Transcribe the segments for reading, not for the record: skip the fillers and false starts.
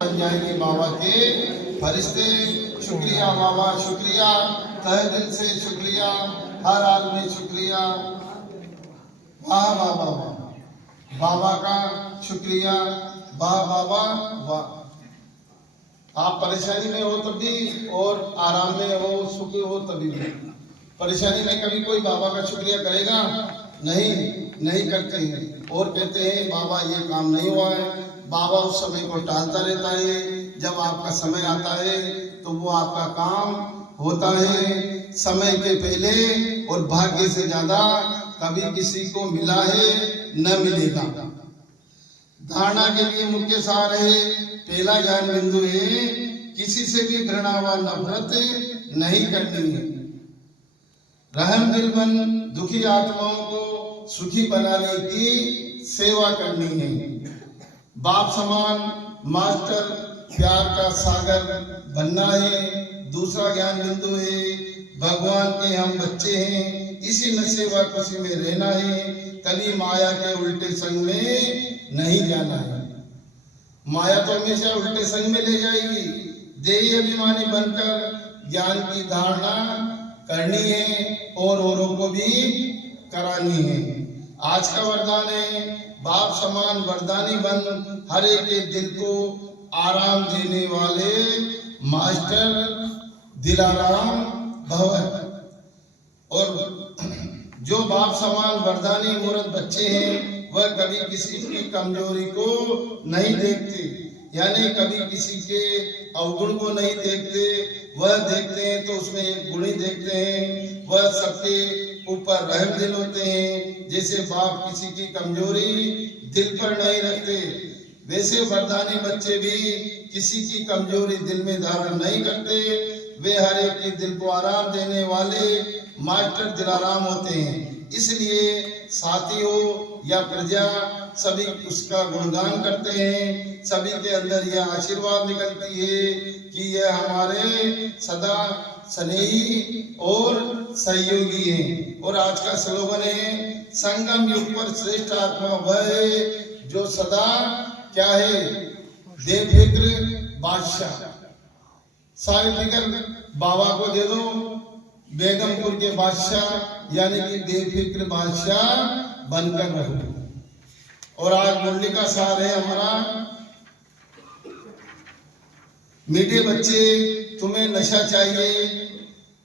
बन जाएंगे बाबा के फरिश्ते। शुक्रिया बाबा, शुक्रिया, तहे दिल से शुक्रिया, हर हाल में शुक्रिया। वाह वाह वाह वाह, बाबा का शुक्रिया, वाह बाबा वाह। आप परेशानी में हो तब भी और आराम में हो, सुख हो तभी भी। परेशानी में कभी कोई बाबा का शुक्रिया करेगा? नहीं करते हैं और कहते हैं बाबा ये काम नहीं हुआ है। बाबा उस समय को टालता रहता है। जब आपका समय आता है तो वो आपका काम होता है समय के पहले, और भाग्य से ज्यादा कभी किसी को मिला है न मिलेगा। धारणा के लिए मुख्य सार है, पहला ज्ञान बिंदु है, किसी से भी घृणा व नफरत नहीं करनी है। रहम दिल बन दुखी आत्माओं को सुखी बनाने की सेवा करनी है। बाप समान मास्टर प्यार का सागर बनना है। दूसरा ज्ञान बिंदु है, भगवान के हम बच्चे हैं, इसी नशे व खुशी में रहना है। कभी माया के उल्टे संग में नहीं जाना है। माया तो हमेशा उल्टे संग में ले जाएगी। देही अभिमानी बनकर ज्ञान की धारणा करनी है और औरों को भी करानी है। आज का वरदान है, बाप समान वरदानी बन हर एक के दिल को आराम देने वाले मास्टर दिलाराम भव। और जो बाप समान वरदानी मूर्त बच्चे हैं वह कभी किसी की कमजोरी को नहीं देखते, यानी कभी किसी के अवगुण को नहीं देखते। वह देखते हैं तो उसमें एक गुण ही देखते हैं। वह सबके ऊपर रहम दिल होते हैं। जैसे बाप किसी की कमजोरी दिल पर नहीं रखते, वैसे वरदानी बच्चे भी किसी की कमजोरी दिल में धारण नहीं करते। वे हर एक के दिल को आराम देने वाले मास्टर दिलाराम होते हैं। इसलिए साथी हो या प्रजा सभी उसका गुणगान करते हैं। सभी के अंदर यह आशीर्वाद निकलती है कि यह हमारे सदा स्नेही और सहयोगी हैं। और आज का स्लोगन है, संगम युग पर श्रेष्ठ आत्मा वह है जो सदा क्या है, बेफिक्र बादशाह। सारी फिक्र बाबा को दे दो, बेगमपुर के बादशाह यानी कि बेफिक्र बादशाह बनकर रहो। और आज मुरली का सार है हमारा, मीठे बच्चे तुम्हें नशा चाहिए,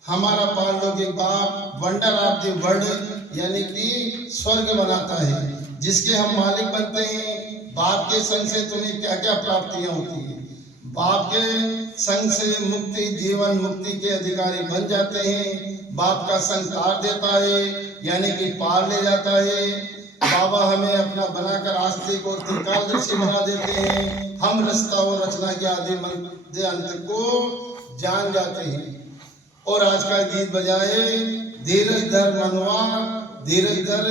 हमारा पारलौकिक बाप वंडर ऑफ द वर्ल्ड यानी कि स्वर्ग बनाता है, जिसके हम मालिक बनते हैं। बाप के संग से तुम्हें क्या क्या प्राप्तियां होती है। बाप के संग से मुक्ति, जीवन मुक्ति के अधिकारी बन जाते हैं। बाप का संग तार देता है यानी कि पार ले जाता है। बाबा हमें अपना बनाकर आस्तिक और त्रिकालदर्शी बना देते हैं। हम रचना और रचना के आदि मध्य अंत को जान जाते हैं। और आज का गीत बजाए, धीरज धर मनवा धीरज धर,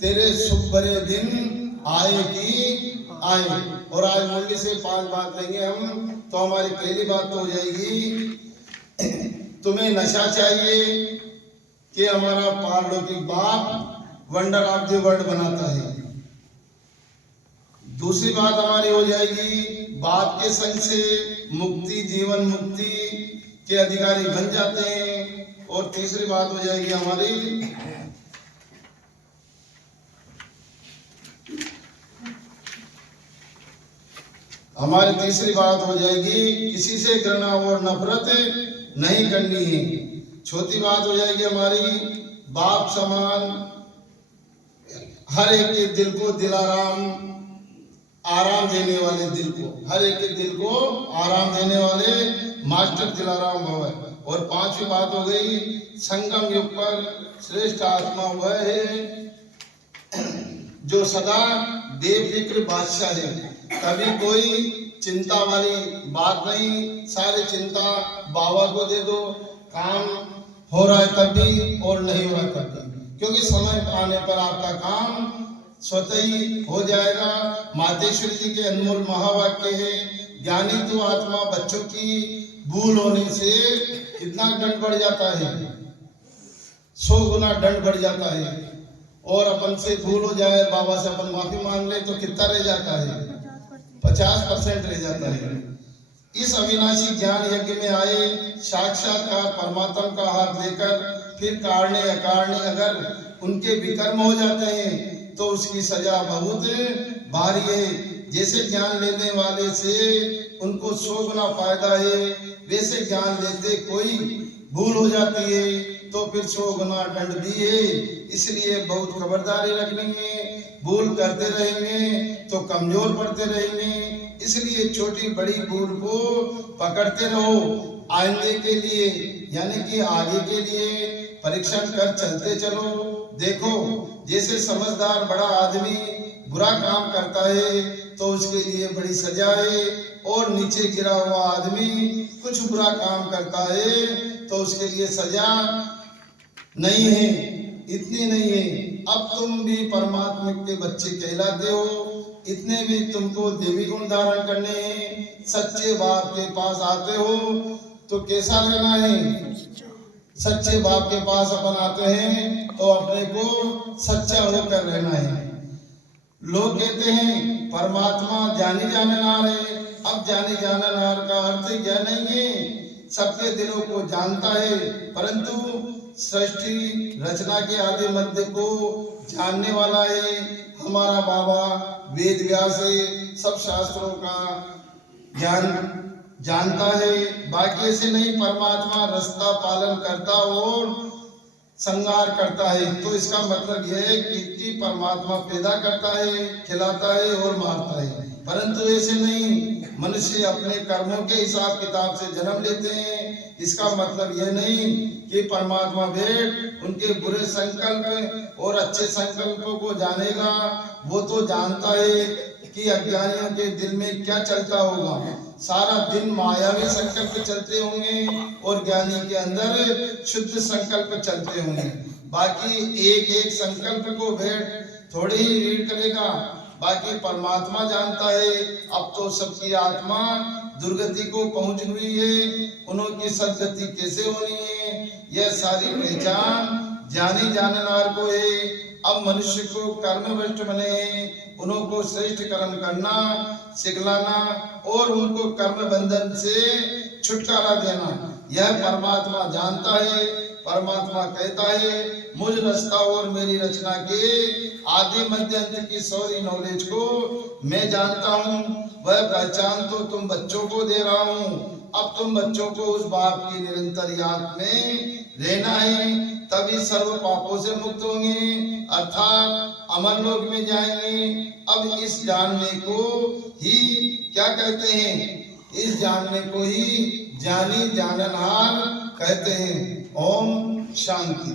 तेरे सुख भरे दिन आए कि आए। और आज मुरली से 5 बात लेंगे हम, तो हमारी पहली बात तो हो जाएगी, तुम्हें नशा चाहिए कि हमारा पारलौकिक बाप वंडर ऑफ द वर्ल्ड बनाता है। दूसरी बात हमारी हो जाएगी, बाप के संग से मुक्ति, जीवन मुक्ति के अधिकारी बन जाते हैं। और तीसरी बात हो जाएगी हमारी तीसरी बात हो जाएगी, किसी से घृणा और नफरत नहीं करनी है। चौथी बात हो जाएगी हमारी, बाप समान हर एक के दिल को दिलाराम, आराम देने वाले दिल को, हर एक के दिल को आराम देने वाले मास्टर दिलाराम भव। और 5वीं बात हो गई, संगम युग पर श्रेष्ठ आत्मा वह है जो सदा बेफिक्र बादशाह है। कभी कोई चिंता वाली बात नहीं, सारी चिंता बाबा को दे दो। काम हो रहा है तब भी और नहीं हो रहा तब भी, क्योंकि समय आने पर आपका काम स्वतः ही हो जाएगा। मातेश्वरी जी के अनमोल महावाक्य है, ज्ञानी तो आत्मा बच्चों की भूल होने से कितना दंड बढ़ जाता है, 100 गुना दंड बढ़ जाता है। और अपन से भूल हो जाए, बाबा से अपन माफी मांग ले तो कितना रह जाता है। 50% रह जाता है। इस अविनाशी ज्ञान यज्ञ में आए साक्षात्कार परमात्मा का हाथ लेकर फिर कारणे अकारणे अगर उनके विकर्म हो जाते हैं तो उसकी सजा बहुत भारी है। जैसे ज्ञान लेने वाले से उनको 100 गुना फायदा है, वैसे ज्ञान लेते कोई भूल हो जाती है तो फिर 100 गुना दंड भी है। इसलिए बहुत खबरदारी रखनी है। भूल करते रहेंगे तो कमजोर पड़ते रहेंगे। इसलिए छोटी बड़ी भूल को पकड़ते रहो। आगे के लिए यानी कि आगे के लिए परीक्षण कर चलते चलो। देखो जैसे समझदार बड़ा आदमी बुरा काम करता है तो उसके लिए बड़ी सजा है, और नीचे गिरा हुआ आदमी कुछ बुरा काम करता है तो उसके लिए सजा नहीं है, इतनी नहीं है। अब तुम भी परमात्मा के बच्चे कहलाते हो, इतने भी तुमको देवी गुण धारण करने हैं। सच्चे बाप के पास आते हो तो कैसा रहना है? सच्चे बाप के पास अपन आते हैं तो अपने को सच्चा होकर रहना है। लोग कहते हैं परमात्मा जानी जाननार है। अब जानी जाननार का अर्थ यह नहीं है सबके दिलों को जानता है, परंतु सृष्टि रचना के आदि मध्य को जानने वाला है। हमारा बाबा वेद व्यास है, सब शास्त्रों का ज्ञान जानता है। बाकी ऐसे नहीं, परमात्मा रास्ता पालन करता और संहार करता है। तो इसका मतलब यह है कि परमात्मा पैदा करता है, खिलाता है और मारता है, परंतु ऐसे नहीं। मनुष्य अपने कर्मों के हिसाब किताब से जन्म लेते हैं। इसका मतलब यह नहीं कि परमात्मा बैठ उनके बुरे संकल्प और अच्छे संकल्पों को जानेगा। वो तो जानता है कि अज्ञानियों के दिल में क्या चलता होगा। सारा दिन मायावी संकल्प चलते होंगे और ज्ञानी के अंदर शुद्ध संकल्प चलते होंगे। बाकी एक एक संकल्प को बैठ थोड़ी ही रीड करेगा, बाकी परमात्मा जानता है। अब तो सबकी आत्मा दुर्गति को पहुंच हुई है, उनकी सदगति कैसे होनी है यह सारी पहचान जानी जाननार को है। अब मनुष्य को कर्म भ्रष्ट बने, उनको श्रेष्ठ कर्म करना सिखलाना और उनको कर्म बंधन से छुटकारा देना यह परमात्मा जानता है। परमात्मा कहता है मुझ रास्ता और मेरी रचना के आदि मध्य अंत की सारी नॉलेज को मैं जानता हूँ। वह पहचान तो तुम बच्चों को दे रहा हूँ। अब तुम बच्चों को उस बाप की निरंतर याद में रहना है, तभी सर्व पापों से मुक्त होंगे, अर्थात अमर लोक में जाएंगे। अब इस जानने को ही क्या कहते हैं? इस जानने को ही जानी जाननहार कहते हैं। ओम शांति।